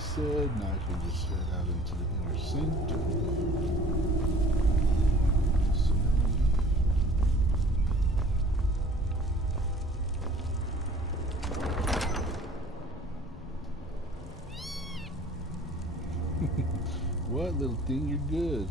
said. Now I can just head out into the inner sanctum. What, little thing? You're good.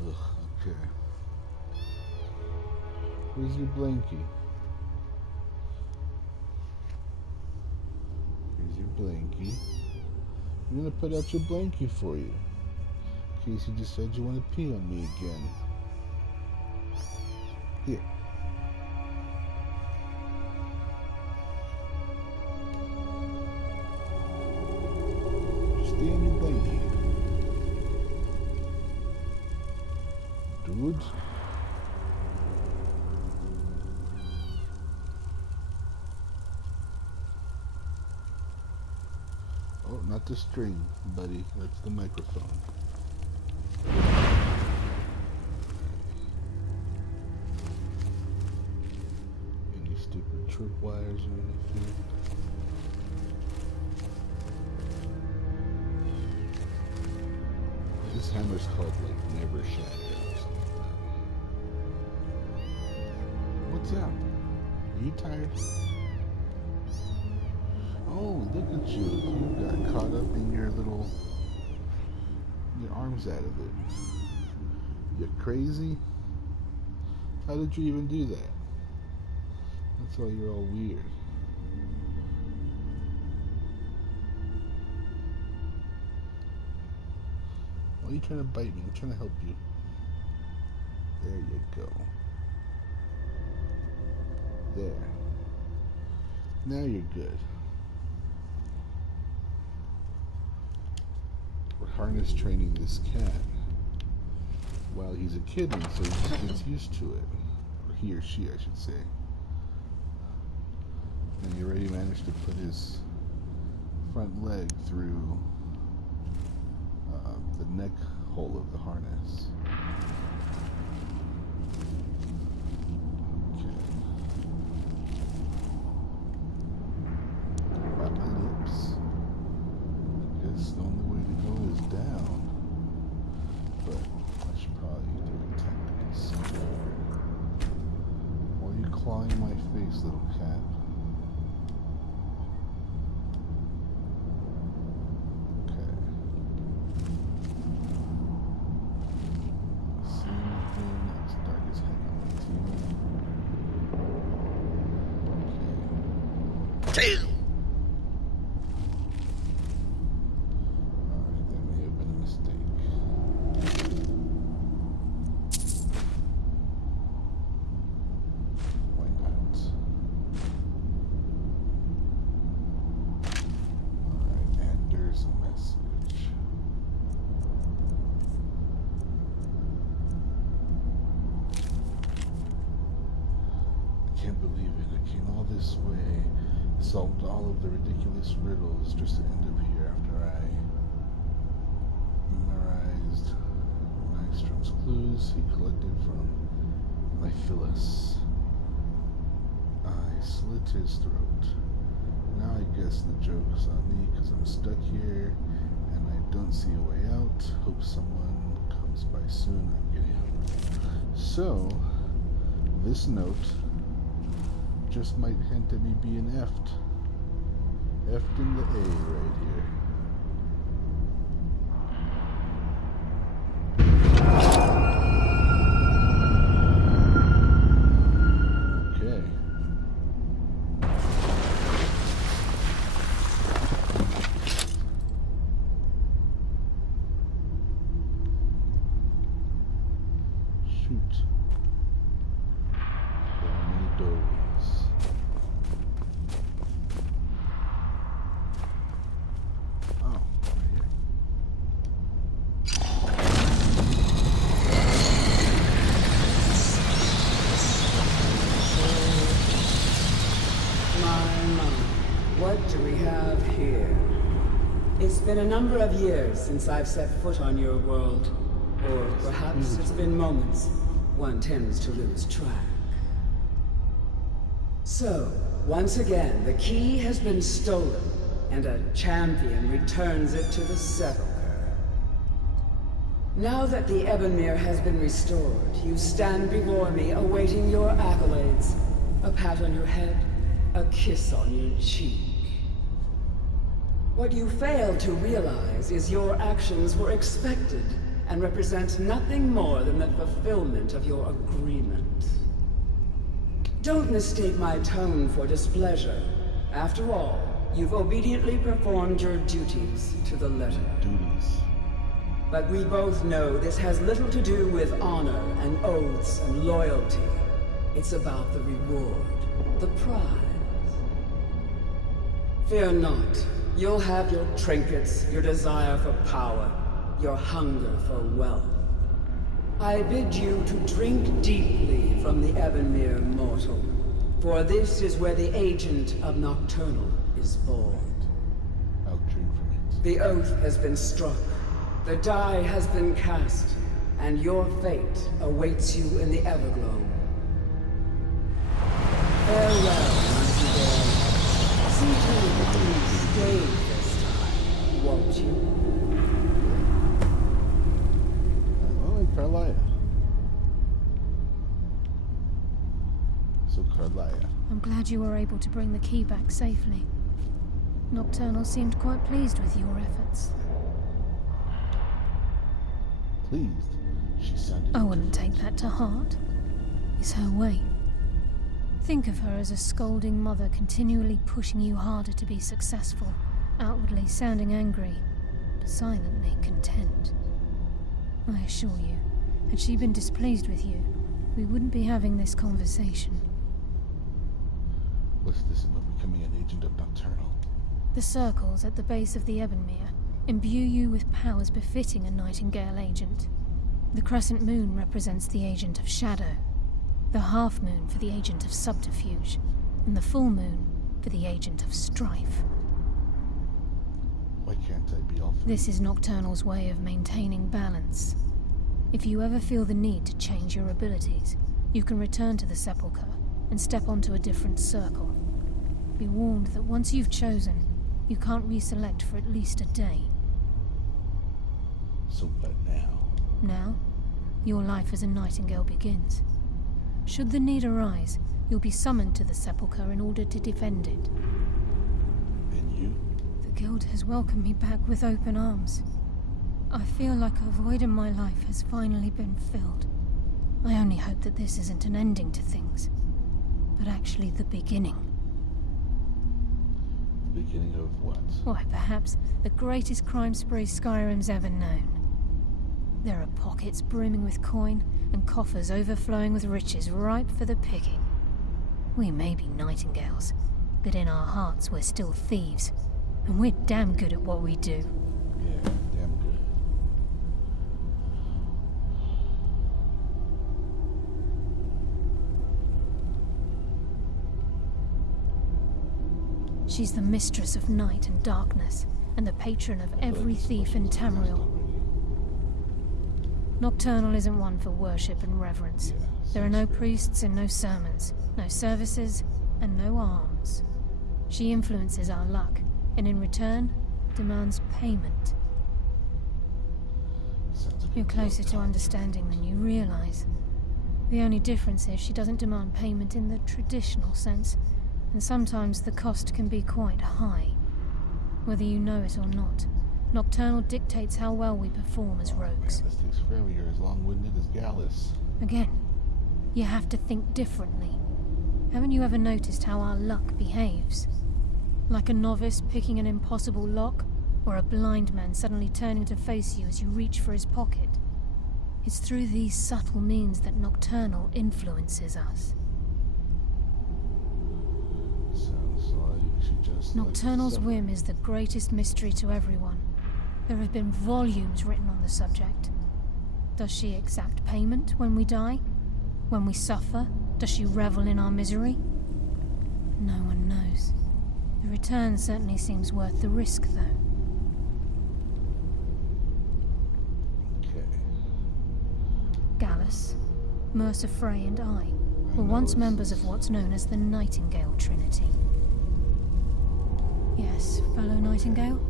Ugh, okay. Where's your blankie? Here's your blankie. I'm gonna put out your blankie for you. In case you decide you want to pee on me again. Here. Stay on your blankie. Dude. Oh, not the string, buddy. That's the microphone. Any stupid tripwires or anything? This hammer's called, like, Never Shatter or something like that. What's up? Are you tired? Oh, look at you. You got caught up in your little... Your arm's out of it. You're crazy? How did you even do that? That's why you're all weird. Why are you trying to bite me? I'm trying to help you. There you go. There. Now you're good. We're harness training this cat while he's a kitten, so he just gets used to it. Or he or she, I should say. And he already managed to put his front leg through the neck hole of the harness. Okay. About my lips. I guess the only way to go is down. But I should probably do a tactical square. Why are you clawing my face, little cat? Solved all of the ridiculous riddles just to end up here after I memorized Nystrom's clues he collected from Phyllis. I slit his throat. Now I guess the joke's on me because I'm stuck here and I don't see a way out. Hope someone comes by soon. I'm getting out. So, this note just might hint at me being effed. Effed in the A right here. Okay. Shoot. There are many doorways. What do we have here? It's been a number of years since I've set foot on your world. Or perhaps it's been moments. One tends to lose track. So, once again, the key has been stolen. and a champion returns it to the sepulchre. Now that the Ebonmere has been restored, you stand before me awaiting your accolades. A pat on your head, a kiss on your cheek. What you fail to realize is your actions were expected and represent nothing more than the fulfillment of your agreement. Don't mistake my tone for displeasure. After all, you've obediently performed your duties to the letter. Duties. But we both know this has little to do with honor and oaths and loyalty. It's about the reward, the prize. Fear not. You'll have your trinkets, your desire for power, your hunger for wealth. I bid you to drink deeply from the Ebonmere mortal, for this is where the agent of Nocturnal is born. I'll drink from it. The oath has been struck, the die has been cast, and your fate awaits you in the Everglow. Farewell, Nightingale. See to it that you stay this time, won't you? Oh, Carlia. So Carlia. I'm glad you were able to bring the key back safely. Nocturnal seemed quite pleased with your efforts. Pleased? She sounded... I wouldn't take that to heart. It's her way. Think of her as a scolding mother continually pushing you harder to be successful, outwardly sounding angry, but silently content. I assure you, had she been displeased with you, we wouldn't be having this conversation. What's this about becoming an agent of Nocturnal? The circles at the base of the Ebonmere imbue you with powers befitting a Nightingale agent. The crescent moon represents the agent of shadow, the half moon for the agent of subterfuge, and the full moon for the agent of strife. Why can't I be all three? This is Nocturnal's way of maintaining balance. If you ever feel the need to change your abilities, you can return to the sepulchre and step onto a different circle. Be warned that once you've chosen, you can't reselect for at least a day. So what now? Now, your life as a Nightingale begins. Should the need arise, you'll be summoned to the sepulchre in order to defend it. And you? The Guild has welcomed me back with open arms. I feel like a void in my life has finally been filled. I only hope that this isn't an ending to things, but actually the beginning. The beginning of what? Why, perhaps the greatest crime spree Skyrim's ever known. There are pockets brimming with coin, and coffers overflowing with riches ripe for the picking. We may be Nightingales, but in our hearts we're still thieves, and we're damn good at what we do. Yeah, damn good. She's the mistress of night and darkness, and the patron of every thief in Tamriel. Nocturnal isn't one for worship and reverence. There are no priests and no sermons, no services, and no alms. She influences our luck, and in return, demands payment. You're closer to understanding than you realize. The only difference is she doesn't demand payment in the traditional sense, and sometimes the cost can be quite high. Whether you know it or not, Nocturnal dictates how well we perform as rogues. Man, this takes forever. You're as long-winded as Gallus. Again, you have to think differently. Haven't you ever noticed how our luck behaves? Like a novice picking an impossible lock, or a blind man suddenly turning to face you as you reach for his pocket. It's through these subtle means that Nocturnal influences us. Sounds like she just... Nocturnal's whim is the greatest mystery to everyone. There have been volumes written on the subject. Does she exact payment when we die? When we suffer, does she revel in our misery? No one knows. The return certainly seems worth the risk, though. Okay. Gallus, Mercer Frey and I were once members of what's known as the Nightingale Trinity. Yes, fellow Nightingale?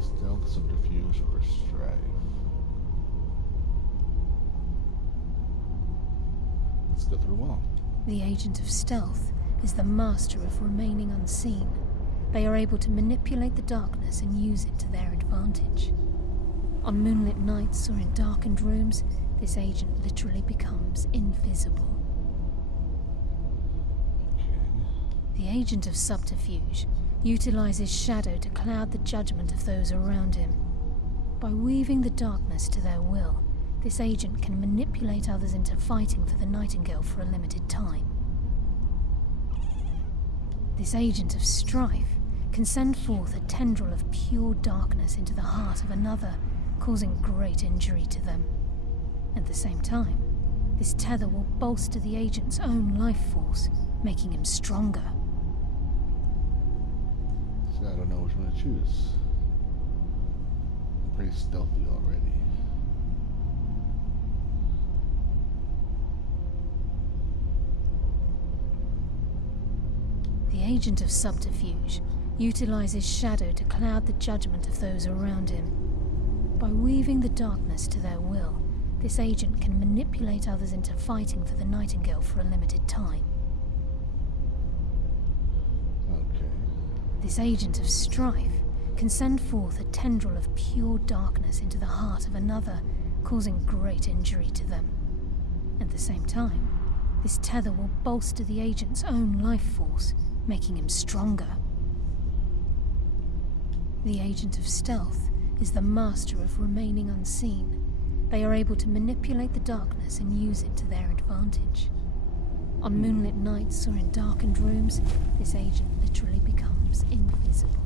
Stealth, subterfuge, or strife? Let's go through them all. The agent of stealth is the master of remaining unseen. They are able to manipulate the darkness and use it to their advantage. On moonlit nights or in darkened rooms, this agent literally becomes invisible. The agent of subterfuge utilizes shadow to cloud the judgment of those around him. By weaving the darkness to their will, this agent can manipulate others into fighting for the Nightingale for a limited time. This agent of strife can send forth a tendril of pure darkness into the heart of another, causing great injury to them. At the same time, this tether will bolster the agent's own life force, making him stronger. So I don't know which one to choose. I'm pretty stealthy already. The agent of subterfuge utilizes shadow to cloud the judgment of those around him. By weaving the darkness to their will, this agent can manipulate others into fighting for the Nightingale for a limited time. Okay. This agent of strife can send forth a tendril of pure darkness into the heart of another, causing great injury to them. At the same time, this tether will bolster the agent's own life force, making him stronger. The agent of stealth is the master of remaining unseen. They are able to manipulate the darkness and use it to their advantage. On moonlit nights or in darkened rooms, this agent literally becomes invisible.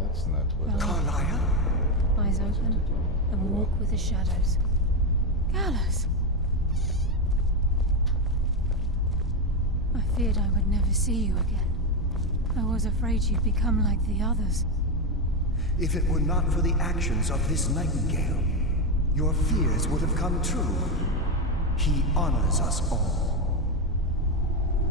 That's not what Carlisle? Eyes open and walk with the shadows. Gallus! I feared I would never see you again. I was afraid you'd become like the others. If it were not for the actions of this Nightingale, your fears would have come true. He honors us all.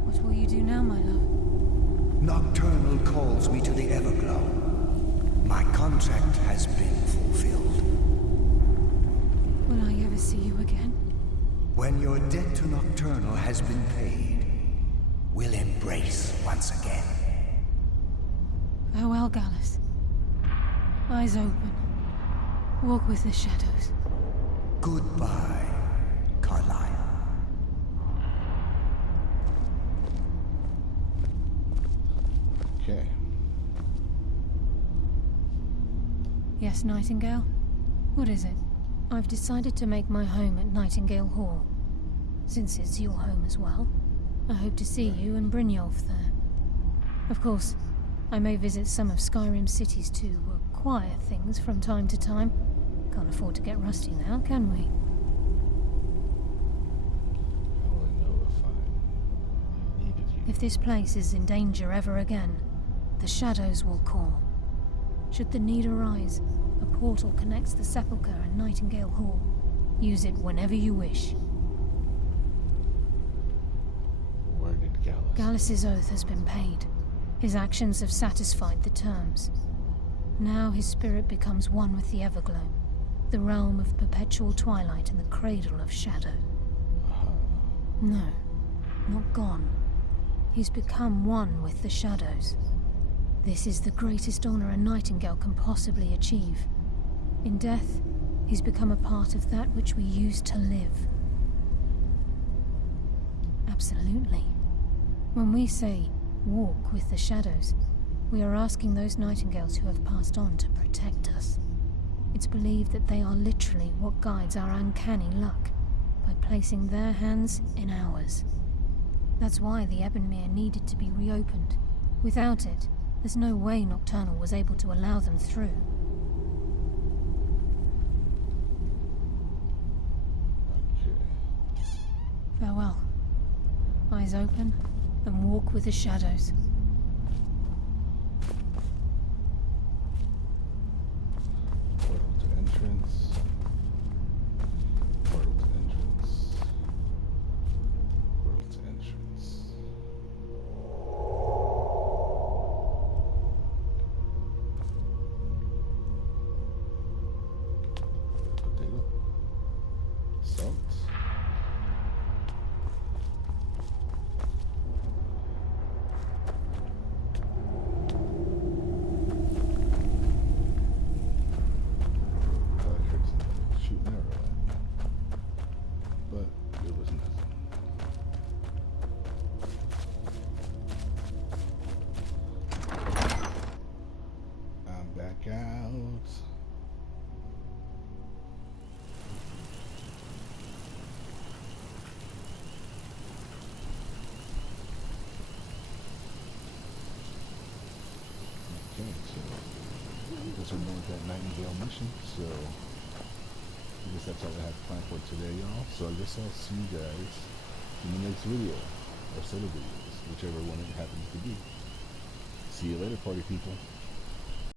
What will you do now, my love? Nocturnal calls me to the Everglow. My contract has been fulfilled. Will I ever see you again? When your debt to Nocturnal has been paid, we'll embrace once again. Farewell, Gallus. Eyes open. Walk with the shadows. Goodbye, Carlisle. Okay. Yes, Nightingale? What is it? I've decided to make my home at Nightingale Hall. Since it's your home as well, I hope to see you and Brynjolf there. Of course, I may visit some of Skyrim's cities to acquire things from time to time. Can't afford to get rusty now, can we? How will I know if I needed you? If this place is in danger ever again, the shadows will call. Should the need arise, a portal connects the Sepulchre and Nightingale Hall. Use it whenever you wish. Where did Gallus? Gallus's oath has been paid. His actions have satisfied the terms. Now his spirit becomes one with the Everglow, the realm of perpetual twilight and the cradle of shadow. No, not gone. He's become one with the shadows. This is the greatest honor a Nightingale can possibly achieve. In death, he's become a part of that which we used to live. Absolutely. When we say, walk with the shadows, we are asking those Nightingales who have passed on to protect us. It's believed that they are literally what guides our uncanny luck, by placing their hands in ours. That's why the Ebonmere needed to be reopened. Without it, there's no way Nocturnal was able to allow them through. Okay. Farewell. Eyes open and walk with the shadows. Portal to entrance. Portal to entrance. belt. Thought I heard somebody shoot an arrow at me, but it was nothing. I'm back out. Okay, so I guess we're done with that Nightingale mission, so I guess that's all I have planned for today, y'all. So I guess I'll see you guys in the next video, or set of videos, whichever one it happens to be. See you later, party people.